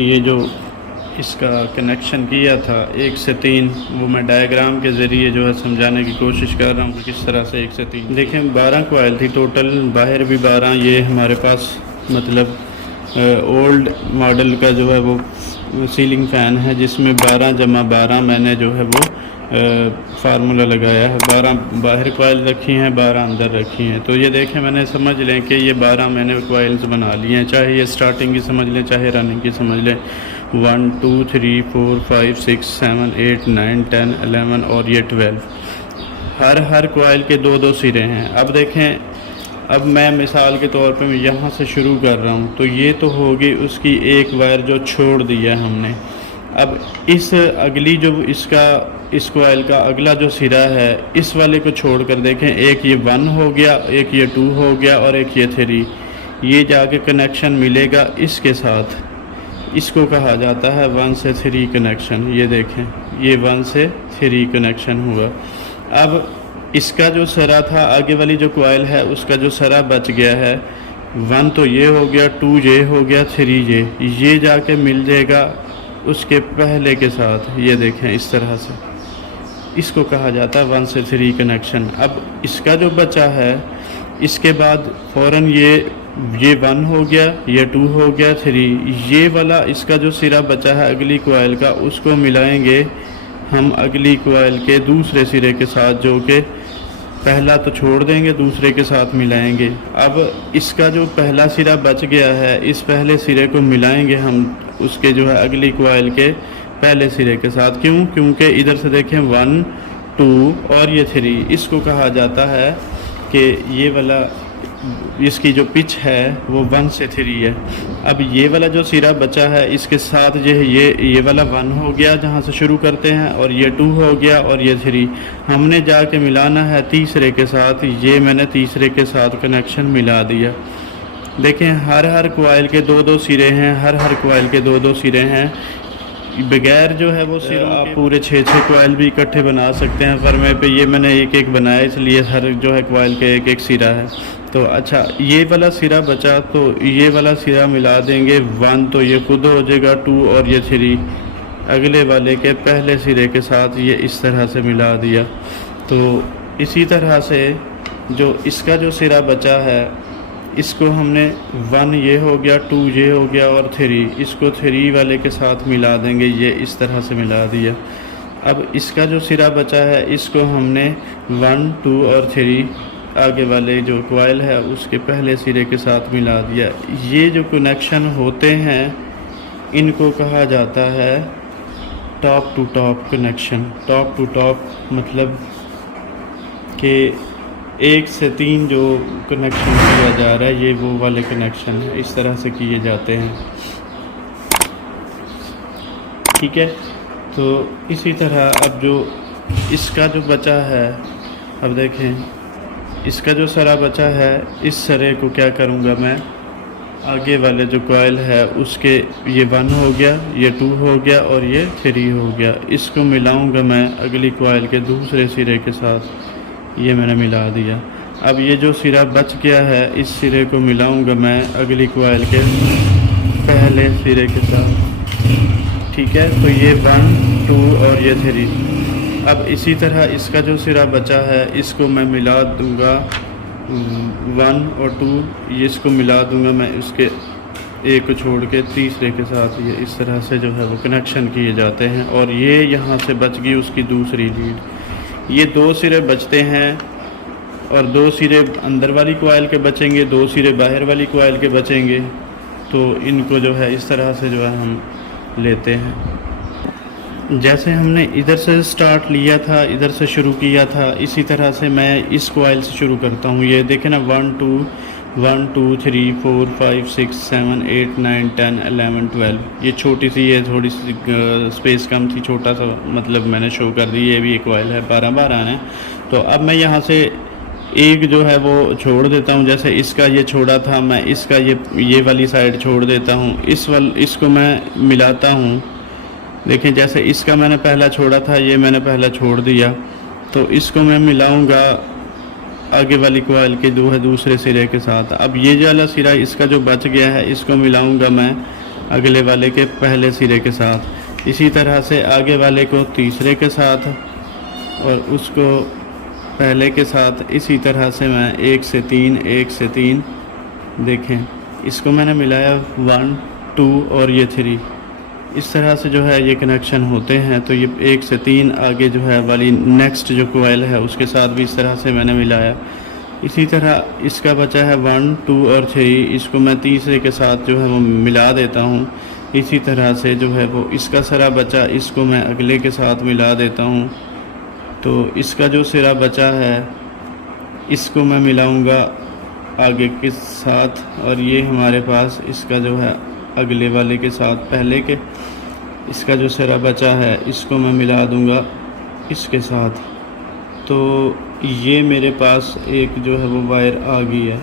ये जो इसका कनेक्शन किया था 1 से 3, वो मैं डायग्राम के ज़रिए जो है समझाने की कोशिश कर रहा हूँ कि किस तरह से 1 से 3। देखें 12 कॉइल थी टोटल, बाहर भी 12। ये हमारे पास मतलब ओल्ड मॉडल का जो है वो सीलिंग फ़ैन है जिसमें 12 जमा 12 मैंने जो है वो फार्मूला लगाया है। 12 बाहर कॉइल रखी हैं, 12 अंदर रखी हैं। तो ये देखें, मैंने समझ लें कि ये 12 मैंने कॉइल्स बना लिए हैं, चाहे ये स्टार्टिंग की समझ लें चाहे रनिंग की समझ लें। 1 2 3 4 5 6 7 8 9 10 11 और ये 12। हर कॉइल के 2 सिरे हैं। अब देखें, अब मैं मिसाल के तौर पे मैं यहाँ से शुरू कर रहा हूँ, तो ये तो होगी उसकी एक वायर जो छोड़ दिया है हमने। अब इस अगली जो इस कॉइल का अगला जो सिरा है, इस वाले को छोड़ कर देखें, एक ये 1 हो गया, एक ये 2 हो गया और एक ये 3। ये जाके कनेक्शन मिलेगा इसके साथ। इसको कहा जाता है 1 से 3 कनेक्शन। ये देखें, ये 1 से 3 कनेक्शन हुआ। अब इसका जो सरा था, आगे वाली जो कॉइल है उसका जो सरा बच गया है, 1 तो ये हो गया, 2 ये हो गया, 3 ये जाके मिल जाएगा उसके पहले के साथ। ये देखें इस तरह से, इसको कहा जाता है 1 से 3 कनेक्शन। अब इसका जो बचा है, इसके बाद फ़ौरन ये 1 हो गया, ये 2 हो गया, 3। ये वाला इसका जो सिरा बचा है अगली कॉइल का, उसको मिलाएंगे हम अगली कॉइल के दूसरे सिरे के साथ, जो कि पहला तो छोड़ देंगे, दूसरे के साथ मिलाएंगे। अब इसका जो पहला सिरा बच गया है, इस पहले सिरे को मिलाएंगे हम उसके जो है अगली कॉइल के पहले सिरे के साथ। क्यों? क्योंकि इधर से देखें 1 2 और ये 3। इसको कहा जाता है कि ये वाला इसकी जो पिच है वो 1 से 3 है। अब ये वाला जो सिरा बचा है इसके साथ ये वाला 1 हो गया जहाँ से शुरू करते हैं, और ये 2 हो गया और ये 3। हमने जाके मिलाना है तीसरे के साथ। ये मैंने तीसरे के साथ कनेक्शन मिला दिया। देखें, हर कॉइल के 2 सिरे हैं, हर कॉइल के 2 सिरे हैं। बगैर जो है वो सिरों आप पूरे 6 कॉइल भी इकट्ठे बना सकते हैं फर्मे पे। ये मैंने एक बनाया, इसलिए हर जो है कॉइल के एक सिरा है। तो अच्छा, ये वाला सिरा बचा, तो ये वाला सिरा मिला देंगे 1, तो ये खुद हो जाएगा 2 और ये 3 अगले वाले के पहले सिरे के साथ। ये इस तरह से मिला दिया। तो इसी तरह से जो इसका जो सिरा बचा है, इसको हमने 1 ये हो गया, 2 ये हो गया और 3, इसको 3 वाले के साथ मिला देंगे। ये इस तरह से मिला दिया। अब इसका जो सिरा बचा है, इसको हमने 1 2 और 3 आगे वाले जो कॉइल है उसके पहले सिरे के साथ मिला दिया। ये जो कनेक्शन होते हैं इनको कहा जाता है top to top connection. Top to top मतलब कि 1 से 3 जो कनेक्शन किया जा रहा है, ये वो वाले कनेक्शन है, इस तरह से किए जाते हैं। ठीक है, तो इसी तरह अब जो इसका जो बचा है, अब देखें इसका जो सरा बचा है, इस सरे को क्या करूँगा मैं, आगे वाले जो कॉइल है उसके ये 1 हो गया, ये 2 हो गया और ये 3 हो गया। इसको मिलाऊंगा मैं अगली कॉइल के दूसरे सिरे के साथ। ये मैंने मिला दिया। अब ये जो सिरा बच गया है, इस सिरे को मिलाऊंगा मैं अगली कॉइल के पहले सिरे के साथ। ठीक है, तो ये 1 2 और ये 3। अब इसी तरह इसका जो सिरा बचा है, इसको मैं मिला दूंगा 1 और 2, ये इसको मिला दूंगा मैं उसके एक को छोड़ के तीसरे के साथ। ये इस तरह से जो है वो कनेक्शन किए जाते हैं। और ये यहाँ से बच गई उसकी दूसरी लीड। ये 2 सिरे बचते हैं और 2 सिरे अंदर वाली कॉइल के बचेंगे, 2 सिरे बाहर वाली कॉइल के बचेंगे। तो इनको जो है इस तरह से जो है हम लेते हैं। जैसे हमने इधर से स्टार्ट लिया था, इधर से शुरू किया था, इसी तरह से मैं इस कॉइल से शुरू करता हूँ। ये देखें ना, 1 2 1 2 3 4 5 6 7 8 9 10 11 12। ये छोटी सी, ये थोड़ी सी स्पेस कम थी, छोटा सा मतलब मैंने शो कर दी। ये भी एक कॉइल है, 12 है। तो अब मैं यहाँ से एक जो है वो छोड़ देता हूँ। जैसे इसका ये छोड़ा था, मैं इसका ये वाली साइड छोड़ देता हूँ। इसको मैं मिलाता हूँ। देखें, जैसे इसका मैंने पहला छोड़ा था, ये मैंने पहला छोड़ दिया, तो इसको मैं मिलाऊंगा आगे वाली कॉइल के दूसरे सिरे के साथ। अब ये वाला सिरा इसका जो बच गया है, इसको मिलाऊंगा मैं अगले वाले के पहले सिरे के साथ, इसी तरह से आगे वाले को तीसरे के साथ और उसको पहले के साथ। इसी तरह से मैं 1 से 3 देखें, इसको मैंने मिलाया 1 2 और ये 3, इस तरह से जो है ये कनेक्शन होते हैं। तो ये 1 से 3 आगे जो है वाली नेक्स्ट जो कोयल है उसके साथ भी इस तरह से मैंने मिलाया। इसी तरह इसका बचा है 1 2 और 3, इसको मैं तीसरे के साथ जो है वो मिला देता हूँ। इसी तरह से जो है वो इसका सिरा बचा, इसको मैं अगले के साथ मिला देता हूँ। तो इसका जो सिरा बचा है इसको मैं मिलाऊंगा आगे के साथ, और ये हमारे पास इसका जो है अगले वाले के साथ पहले के, इसका जो सिरा बचा है इसको मैं मिला दूंगा इसके साथ। तो ये मेरे पास एक जो है वो वायर आ गई है,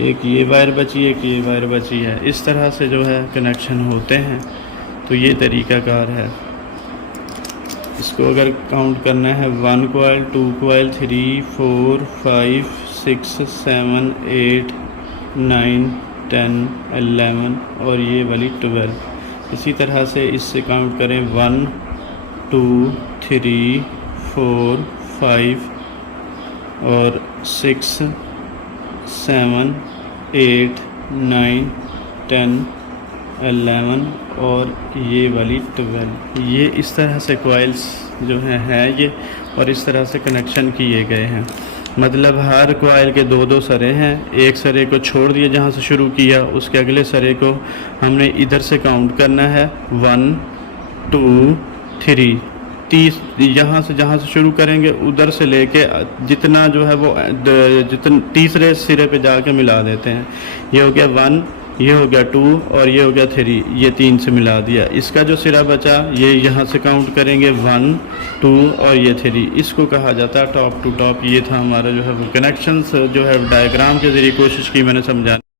एक ये वायर बची है, एक ये वायर बची है। इस तरह से जो है कनेक्शन होते हैं। तो ये तरीक़ाकार है। इसको अगर काउंट करना है 1 कोयल 2 कोयल 3 4 5 6 7 8 9 10 11 और ये वाली 12। इसी तरह से इससे काउंट करें 1 2 3 4 5 और 6 7 8 9 10 11 और ये वाली 12। ये इस तरह से कोयल्स जो हैं ये, और इस तरह से कनेक्शन किए गए हैं। मतलब हर कोयल के 2 सरे हैं। एक सरे को छोड़ दिया जहाँ से शुरू किया, उसके अगले सरे को हमने इधर से काउंट करना है 1 2 3 30। यहाँ से जहाँ से शुरू करेंगे उधर से लेके जितना जो है वो जितने तीसरे सिरे पे जाके मिला देते हैं। ये हो गया 1, ये हो गया 2 और ये हो गया 3, ये 3 से मिला दिया। इसका जो सिरा बचा ये यहाँ से काउंट करेंगे 1 2 और ये 3, इसको कहा जाता है टॉप टू टॉप। ये था हमारा जो है वो कनेक्शंस जो है डायग्राम के ज़रिए कोशिश की मैंने समझाने।